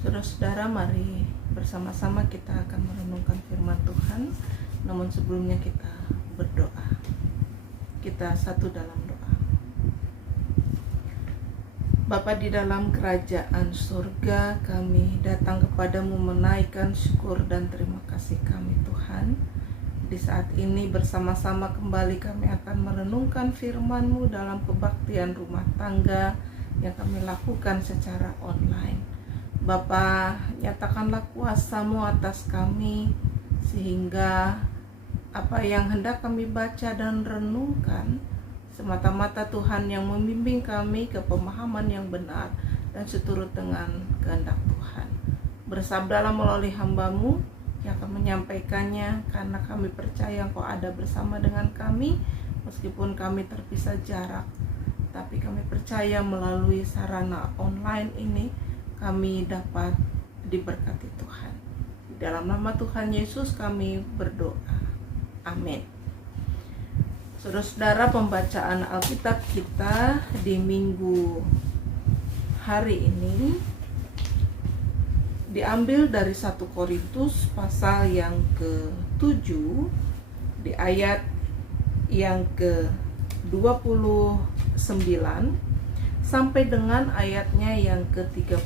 Saudara-saudara, mari bersama-sama kita akan merenungkan firman Tuhan. Namun sebelumnya kita berdoa. Kita satu dalam doa. Bapa di dalam kerajaan surga, kami datang kepadamu menaikkan syukur dan terima kasih kami Tuhan. Di saat ini bersama-sama kembali kami akan merenungkan firman-Mu dalam kebaktian rumah tangga yang kami lakukan secara online. Bapa, nyatakanlah kuasa-Mu atas kami, sehingga apa yang hendak kami baca dan renungkan semata-mata Tuhan yang membimbing kami ke pemahaman yang benar dan seturut dengan kehendak Tuhan. Bersabdalah melalui hamba-Mu yang akan menyampaikannya, karena kami percaya Engkau ada bersama dengan kami meskipun kami terpisah jarak. Tapi kami percaya melalui sarana online ini kami dapat diberkati Tuhan. Di dalam nama Tuhan Yesus kami berdoa. Amin. Saudara-saudara, pembacaan Alkitab kita di minggu hari ini diambil dari 1 Korintus pasal yang ke-7 di ayat yang ke-29 sampai dengan ayatnya yang ke-31.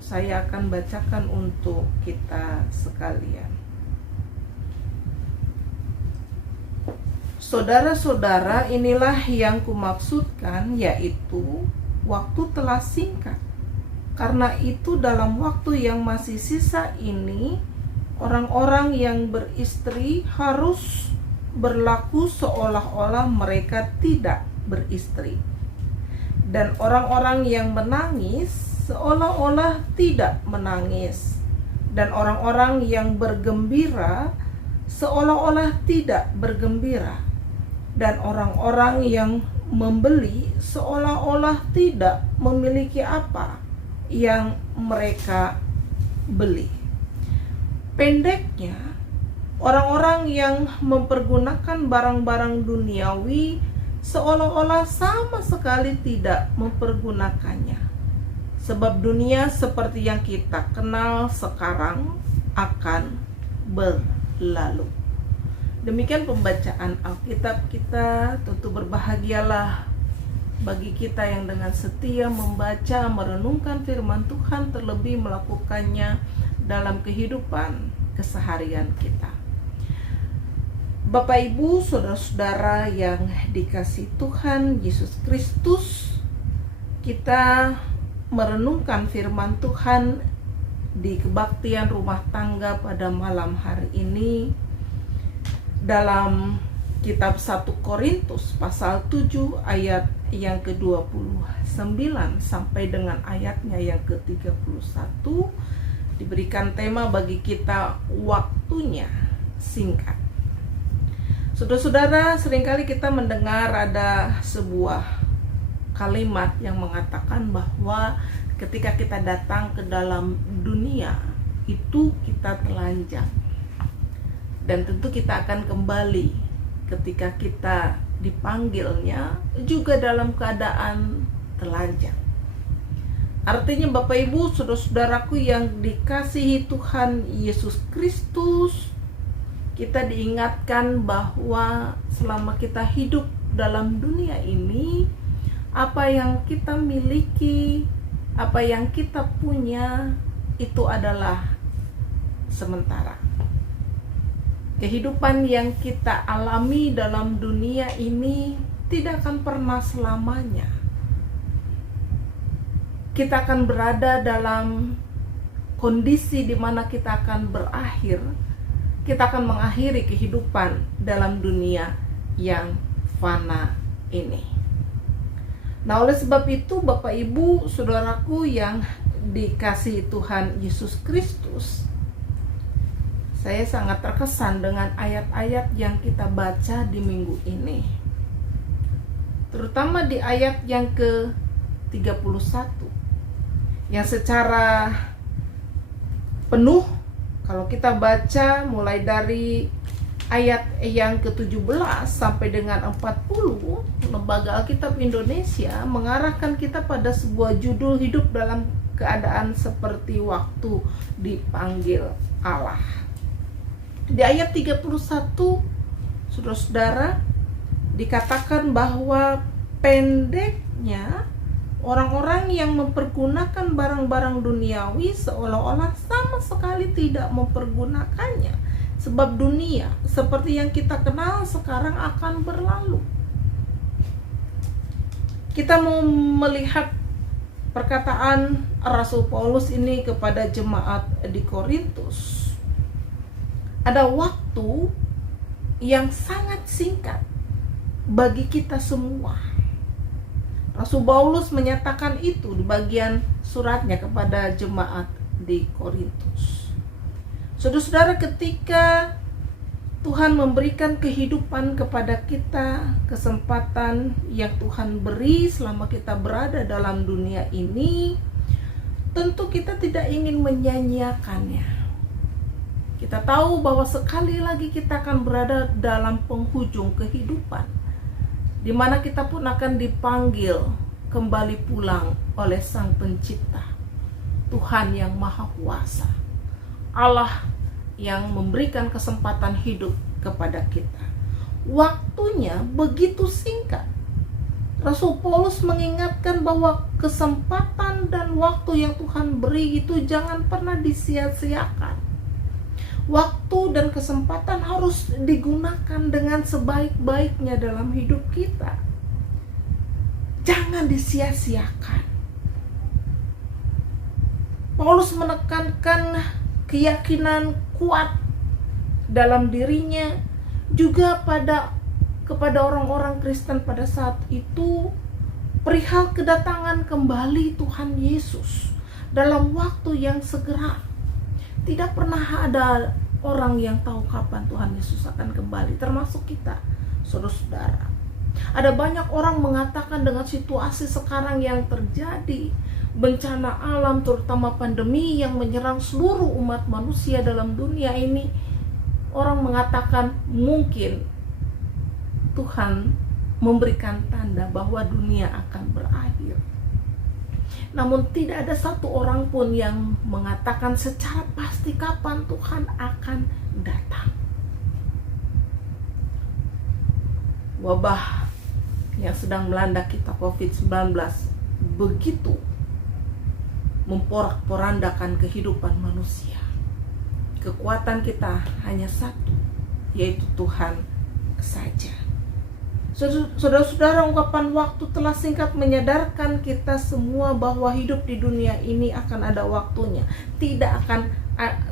Saya akan bacakan untuk kita sekalian. Saudara-saudara, inilah yang kumaksudkan, yaitu waktu telah singkat. Karena itu dalam waktu yang masih sisa ini, orang-orang yang beristri harus berlaku seolah-olah mereka tidak beristri. Dan orang-orang yang menangis seolah-olah tidak menangis. Dan orang-orang yang bergembira seolah-olah tidak bergembira. Dan orang-orang yang membeli seolah-olah tidak memiliki apa yang mereka beli. Pendeknya, orang-orang yang mempergunakan barang-barang duniawi seolah-olah sama sekali tidak mempergunakannya. Sebab dunia seperti yang kita kenal sekarang akan berlalu. Demikian pembacaan Alkitab kita. Tentu berbahagialah bagi kita yang dengan setia membaca, merenungkan firman Tuhan, terlebih melakukannya dalam kehidupan keseharian kita. Bapak, Ibu, saudara-saudara yang dikasihi Tuhan Yesus Kristus, kita merenungkan firman Tuhan di kebaktian rumah tangga pada malam hari ini dalam kitab 1 Korintus pasal 7 ayat yang ke-29 sampai dengan ayatnya yang ke-31. Diberikan tema bagi kita, waktunya singkat. Saudara-saudara, seringkali kita mendengar ada sebuah kalimat yang mengatakan bahwa ketika kita datang ke dalam dunia itu kita telanjang, dan tentu kita akan kembali ketika kita dipanggilnya juga dalam keadaan telanjang. Artinya Bapak Ibu, saudara-saudaraku yang dikasihi Tuhan Yesus Kristus, kita diingatkan bahwa selama kita hidup dalam dunia ini, apa yang kita miliki, apa yang kita punya, itu adalah sementara. Kehidupan yang kita alami dalam dunia ini tidak akan pernah selamanya. Kita akan berada dalam kondisi di mana kita akan berakhir. Kita akan mengakhiri kehidupan dalam dunia yang fana ini. Nah, oleh sebab itu Bapak Ibu, saudaraku yang dikasihi Tuhan Yesus Kristus, saya sangat terkesan dengan ayat-ayat yang kita baca di minggu ini. Terutama di ayat yang ke-31. Yang secara penuh, kalau kita baca mulai dari ayat yang ke-17 sampai dengan 40, Lembaga Alkitab Indonesia mengarahkan kita pada sebuah judul hidup dalam keadaan seperti waktu dipanggil Allah. Di ayat 31, saudara-saudara, dikatakan bahwa pendeknya orang-orang yang mempergunakan barang-barang duniawi seolah-olah sama sekali tidak mempergunakannya. Sebab dunia seperti yang kita kenal sekarang akan berlalu. Kita mau melihat perkataan Rasul Paulus ini kepada jemaat di Korintus. Ada waktu yang sangat singkat bagi kita semua. Rasul Paulus menyatakan itu di bagian suratnya kepada jemaat di Korintus. Saudara-saudara, ketika Tuhan memberikan kehidupan kepada kita, kesempatan yang Tuhan beri selama kita berada dalam dunia ini, tentu kita tidak ingin menyanyiakannya. Kita tahu bahwa sekali lagi kita akan berada dalam penghujung kehidupan, di mana kita pun akan dipanggil kembali pulang oleh Sang Pencipta, Tuhan yang Maha Kuasa, Allah yang memberikan kesempatan hidup kepada kita. Waktunya begitu singkat. Rasul Paulus mengingatkan bahwa kesempatan dan waktu yang Tuhan beri itu jangan pernah disia-siakan. Waktu dan kesempatan harus digunakan dengan sebaik-baiknya dalam hidup kita. Jangan disia-siakan. Paulus menekankan keyakinan kuat dalam dirinya juga kepada orang-orang Kristen pada saat itu perihal kedatangan kembali Tuhan Yesus dalam waktu yang segera. Tidak pernah ada orang yang tahu kapan Tuhan Yesus akan kembali, termasuk kita, saudara-saudara. Ada banyak orang mengatakan dengan situasi sekarang yang terjadi, bencana alam terutama pandemi yang menyerang seluruh umat manusia dalam dunia ini, orang mengatakan mungkin Tuhan memberikan tanda bahwa dunia akan berakhir. Namun tidak ada satu orang pun yang mengatakan secara pasti kapan Tuhan akan datang. Wabah yang sedang melanda kita, COVID-19, begitu memporak-porandakan kehidupan manusia. Kekuatan kita hanya satu, yaitu Tuhan saja. Saudara-saudara, ungkapan waktu telah singkat menyadarkan kita semua bahwa hidup di dunia ini akan ada waktunya. Tidak akan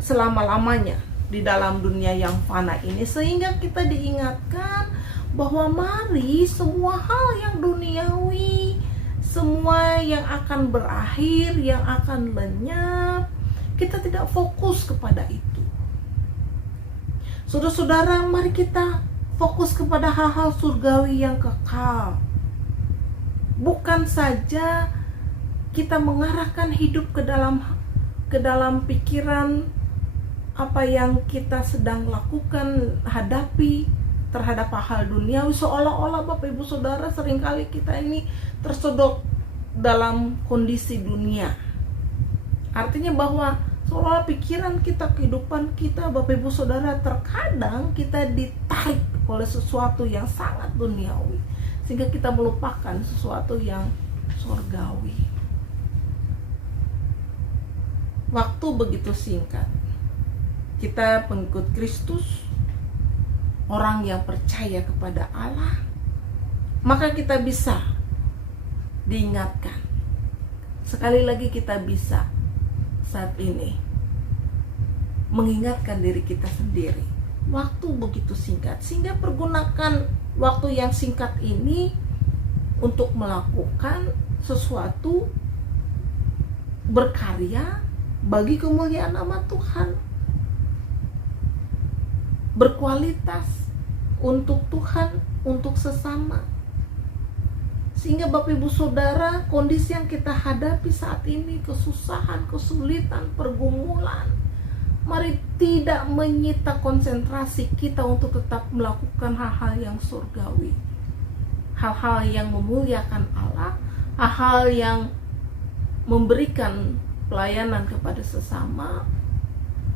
selama-lamanya di dalam dunia yang fana ini. Sehingga kita diingatkan bahwa mari semua hal yang duniawi, semua yang akan berakhir, yang akan lenyap, kita tidak fokus kepada itu. Saudara-saudara, mari kita fokus kepada hal-hal surgawi yang kekal. Bukan saja kita mengarahkan hidup ke dalam pikiran apa yang kita sedang lakukan, hadapi terhadap hal duniawi, seolah-olah Bapak Ibu Saudara seringkali kita ini tersodok dalam kondisi dunia. Artinya bahwa seolah pikiran kita, kehidupan kita Bapak Ibu Saudara, terkadang kita ditarik oleh sesuatu yang sangat duniawi, sehingga kita melupakan sesuatu yang surgawi. Waktu begitu singkat. Kita pengikut Kristus, orang yang percaya kepada Allah, maka kita bisa diingatkan. Sekali lagi kita bisa saat ini mengingatkan diri kita sendiri. Waktu begitu singkat, sehingga pergunakan waktu yang singkat ini untuk melakukan sesuatu, berkarya bagi kemuliaan nama Tuhan, berkualitas untuk Tuhan, untuk sesama. Sehingga Bapak Ibu Saudara, kondisi yang kita hadapi saat ini, kesusahan, kesulitan, pergumulan, mari tidak menyita konsentrasi kita untuk tetap melakukan hal-hal yang surgawi, hal-hal yang memuliakan Allah, hal-hal yang memberikan pelayanan kepada sesama,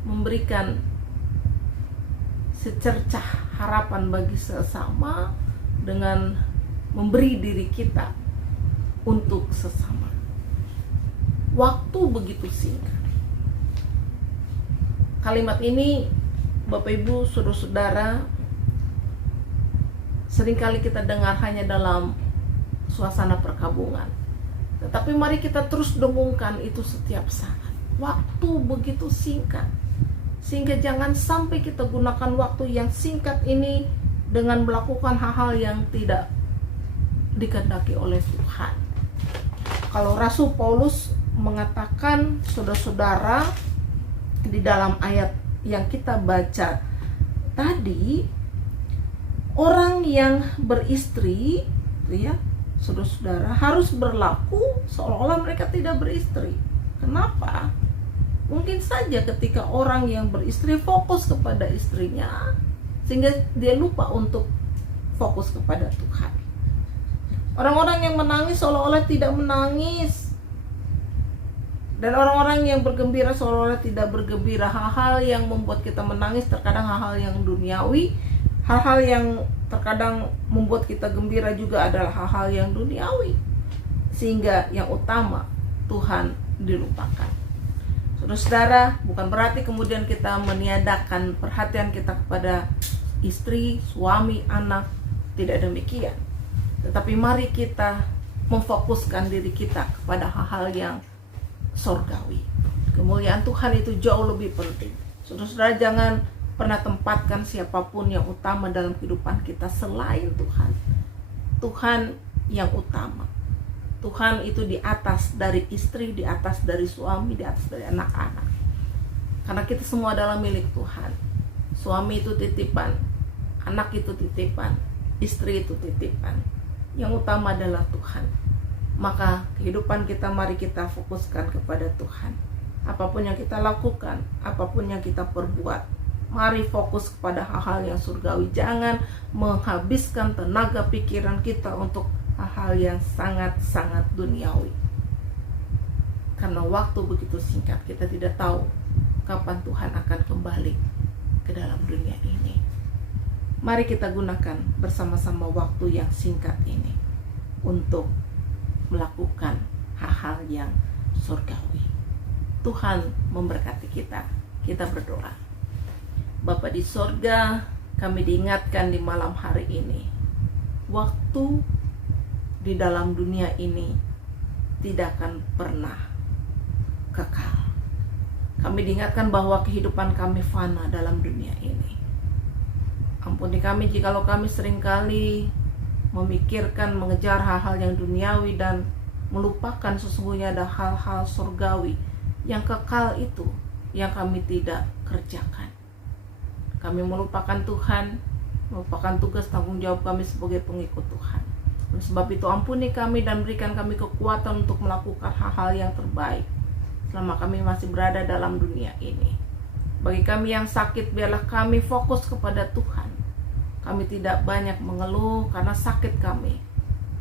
memberikan secercah harapan bagi sesama dengan memberi diri kita untuk sesama. Waktu begitu singkat. Kalimat ini Bapak Ibu Saudara-saudara seringkali kita dengar hanya dalam suasana perkabungan, tetapi mari kita terus dengungkan itu setiap saat. Waktu begitu singkat, sehingga jangan sampai kita gunakan waktu yang singkat ini dengan melakukan hal-hal yang tidak dikehendaki oleh Tuhan. Kalau Rasul Paulus mengatakan, saudara-saudara, di dalam ayat yang kita baca tadi, orang yang beristri, ya, saudara-saudara, harus berlaku seolah-olah mereka tidak beristri. Kenapa? Mungkin saja ketika orang yang beristri fokus kepada istrinya, sehingga dia lupa untuk fokus kepada Tuhan. Orang-orang yang menangis seolah-olah tidak menangis, dan orang-orang yang bergembira seolah-olah tidak bergembira. Hal-hal yang membuat kita menangis terkadang hal-hal yang duniawi, hal-hal yang terkadang membuat kita gembira juga adalah hal-hal yang duniawi, sehingga yang utama Tuhan dilupakan. Saudara-saudara, bukan berarti kemudian kita meniadakan perhatian kita kepada istri, suami, anak. Tidak demikian. Tetapi mari kita memfokuskan diri kita kepada hal-hal yang surgawi. Kemuliaan Tuhan itu jauh lebih penting. Saudara-saudara, jangan pernah tempatkan siapapun yang utama dalam kehidupan kita selain Tuhan. Tuhan yang utama. Tuhan itu di atas dari istri, di atas dari suami, di atas dari anak-anak. Karena kita semua adalah milik Tuhan. Suami itu titipan, anak itu titipan, istri itu titipan. Yang utama adalah Tuhan. Maka kehidupan kita mari kita fokuskan kepada Tuhan. Apapun yang kita lakukan, apapun yang kita perbuat, mari fokus kepada hal-hal yang surgawi. Jangan menghabiskan tenaga pikiran kita untuk hal-hal yang sangat-sangat duniawi. Karena waktu begitu singkat, kita tidak tahu kapan Tuhan akan kembali ke dalam dunia ini. Mari kita gunakan bersama-sama waktu yang singkat ini untuk melakukan hal-hal yang surgawi. Tuhan memberkati kita. Kita berdoa. Bapa di sorga, kami diingatkan di malam hari ini, waktu di dalam dunia ini tidak akan pernah kekal. Kami diingatkan bahwa kehidupan kami fana dalam dunia ini. Ampuni kami jikalau kami seringkali memikirkan, mengejar hal-hal yang duniawi dan melupakan sesungguhnya ada hal-hal surgawi yang kekal itu yang kami tidak kerjakan. Kami melupakan Tuhan, melupakan tugas tanggung jawab kami sebagai pengikut Tuhan. Oleh sebab itu ampuni kami dan berikan kami kekuatan untuk melakukan hal-hal yang terbaik selama kami masih berada dalam dunia ini. Bagi kami yang sakit, biarlah kami fokus kepada Tuhan. Kami tidak banyak mengeluh karena sakit kami.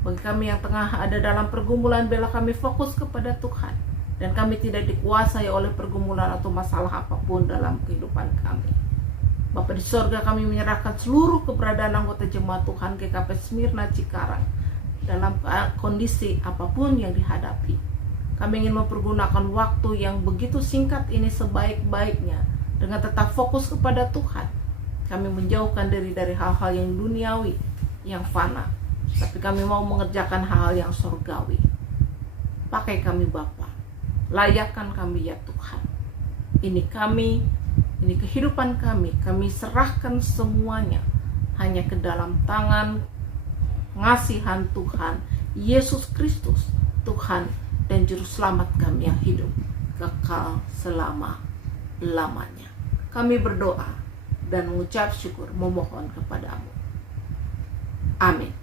Bagi kami yang tengah ada dalam pergumulan, biarlah kami fokus kepada Tuhan. Dan kami tidak dikuasai oleh pergumulan atau masalah apapun dalam kehidupan kami. Bapa di sorga, kami menyerahkan seluruh keberadaan anggota jemaat Tuhan GKP Smyrna Cikarang dalam kondisi apapun yang dihadapi. Kami ingin mempergunakan waktu yang begitu singkat ini sebaik-baiknya dengan tetap fokus kepada Tuhan. Kami menjauhkan diri dari hal-hal yang duniawi, yang fana, tapi kami mau mengerjakan hal yang surgawi. Pakai kami Bapa, layakkan kami ya Tuhan. Ini kami, ini kehidupan kami serahkan semuanya hanya ke dalam tangan pengasihan Tuhan Yesus Kristus, Tuhan dan Juru Selamat kami yang hidup kekal selama-lamanya. Kami berdoa dan mengucap syukur memohon kepadamu. Amin.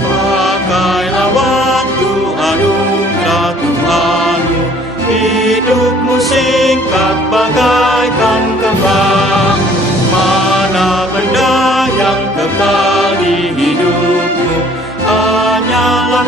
Pakailah waktu anugerah Tuhanmu, hidupmu singkat bagaikan kembang. Mana benda yang kekal di hidupmu, hanyalah